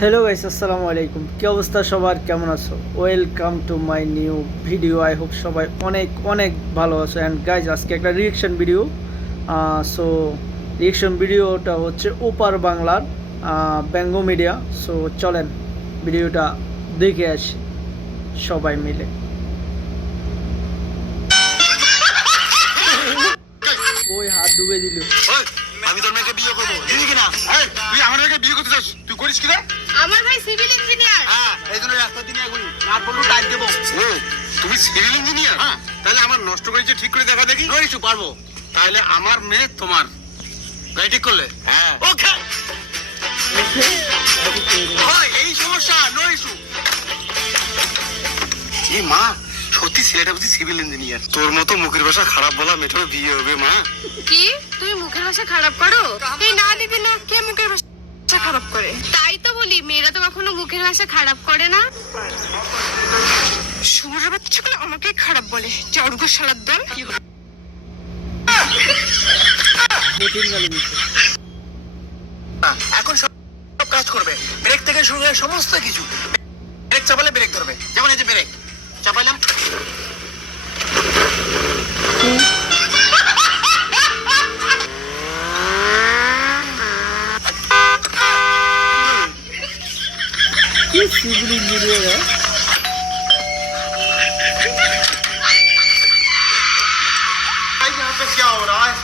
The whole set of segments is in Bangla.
হ্যালো গাইস, আসসালামু আলাইকুম। কি অবস্থা সবার, কেমন আছো? Welcome to my new video. I hope সবাই অনেক অনেক ভালো আছো। অ্যান্ড গাইজ, আজকে একটা রিয়েকশন ভিডিও। সো রিয়েকশন ভিডিওটা হচ্ছে ওপার বাংলার ব্যঙ্গ মিডিয়া। সো চলেন ভিডিওটা দেখে আসি সবাই মিলে। ওই হাত ডুবে দিল। আমি তোর মেয়েকে বিয়ে করবো, দিবি কিনা? তুই আমার মেয়েকে বিয়ে করতে চাস, তুই করিস কিনা? আমার ভাই সিভিল ইঞ্জিনিয়ার। হ্যাঁ, এই জন্য রাস্তা দিয়ে ঘুরি, আর বলবো টাইট দেবো। ও, তুমি সিভিল ইঞ্জিনিয়ার? হ্যাঁ। তাহলে আমার নষ্ট করেছে ঠিক করে দেখা দেখি। নো ইস্যু, পারবো। তাহলে আমার মেয়ে তোমার গাড়ি ঠিক করলে? হ্যাঁ। ওকে, এই সমস্যা, নো ইস্যু। এই মা, সত্যি ছেলেটা বুঝি সিভিল ইঞ্জিনিয়ার? তোর মতো মুখের ভাষা খারাপ বলা মেয়েটার বিয়ে হবে মা? কি তুমি মুখের ভাষা খারাপ করো? এই না দিদি না, কে মুখের ভাষা খারাপ করে? তাই তো বলি, মেয়েরা তো কখনো মুখের ভাষা খারাপ করে না। শুয়োরের বাচ্চাগুলো আমাকে খারাপ বলে, চর্গ শালার দল। এখন সব কাজ করবে, ব্রেক থেকে শুরু করে সমস্ত কিছু। ব্রেক চাপালে ব্রেক ধরবে, যেমন এই যে ব্রেক চাপাইলাম। কি সিভিল ইঞ্জিনিয়ার? भाई यहाँ पे क्या हो रहा है?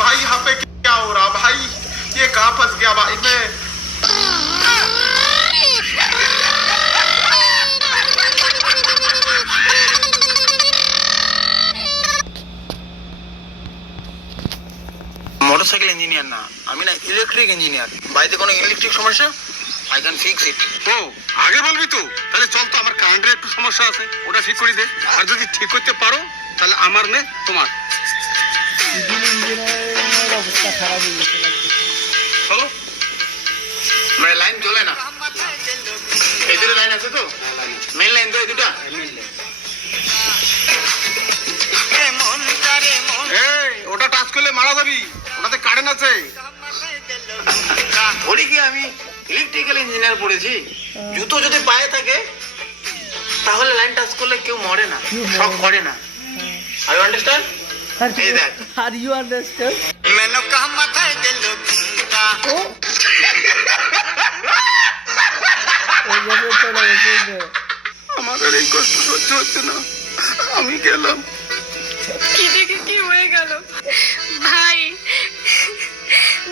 भाई यहाँ पे क्या हो रहा है? भाई ये कहाँ फंस गया भाई मैं? মোটরসাইকেল ইঞ্জিনিয়ার না, আমি না ইলেকট্রিক ইঞ্জিনিয়ার। বাড়িতে কোনো ইলেকট্রিক সমস্যা, আই ক্যান ফিক্স ইট। ও, আগে বলবি তো? তাহলে চল, তো আমার কারেন্টের একটু সমস্যা আছে, ওটা ঠিক করে দে। আর যদি ঠিক করতে পারো তাহলে আমার মেয়ে তোমার। সিভিল ইঞ্জিনিয়ারের অবস্থা খারাপ হয়ে গেছে। চলো, মানে লাইন চলে না, এই দুটো লাইন আছে তো, মেন লাইন তো এই দুটা। এই, ওটা টাচ করলে মারা যাবি, ওটাতে কারেন্ট আছে। ধরি কি আমি ইলেকট্রিক্যাল ইঞ্জিনিয়ার পড়েছি, জুতো যদি পায়ে থাকে তাহলে লাইন টাচ করলে কেউ মরে না, শক করে না। I understand? এই দেখ, আর ইউ আন্ডারস্ট্যান্ড? মেনো কাম মাথায় দিল ঘুমটা। ও ওই জায়গায় চলে গেছে। আমার আর এই কষ্ট সহ্য হচ্ছে না, আমি গেলাম। কি দেখে কি হয়ে গেল ভাই?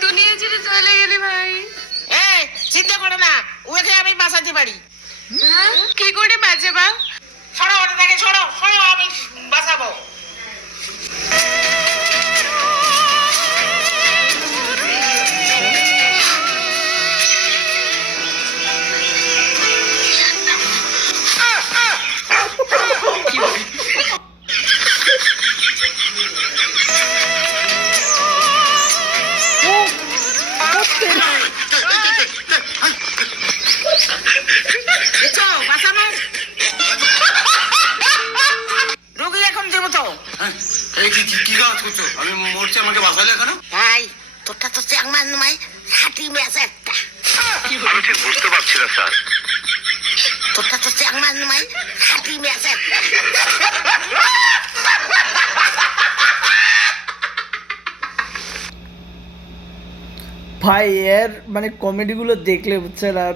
দুনিয়া ছেড়ে চলে গেলি ভাই। এই চিন্তা করো না, ওকে আমি বাঁচাতে পারি। কি করে বাঁচাবা? সরো ওটা থেকে, সরো সরো, আমি বাঁচাবো। দেখছো, বাঁচানো রোগী এখন দেবো তো। এই কি কাজ করছো? আমি মরছি, আমাকে বাঁচালে কেন? ভাই তোরটা তো চ্যাংমান নয়, হাঁটি ম্যাচ একটা। আমি ঠিক বুঝতে পারছি না স্যার। তোরটা তো চ্যাংমান নয়, হাঁটি ম্যাচ একটা। ভাই এর মানে কমেডিগুলো দেখলে বুঝছেন, আর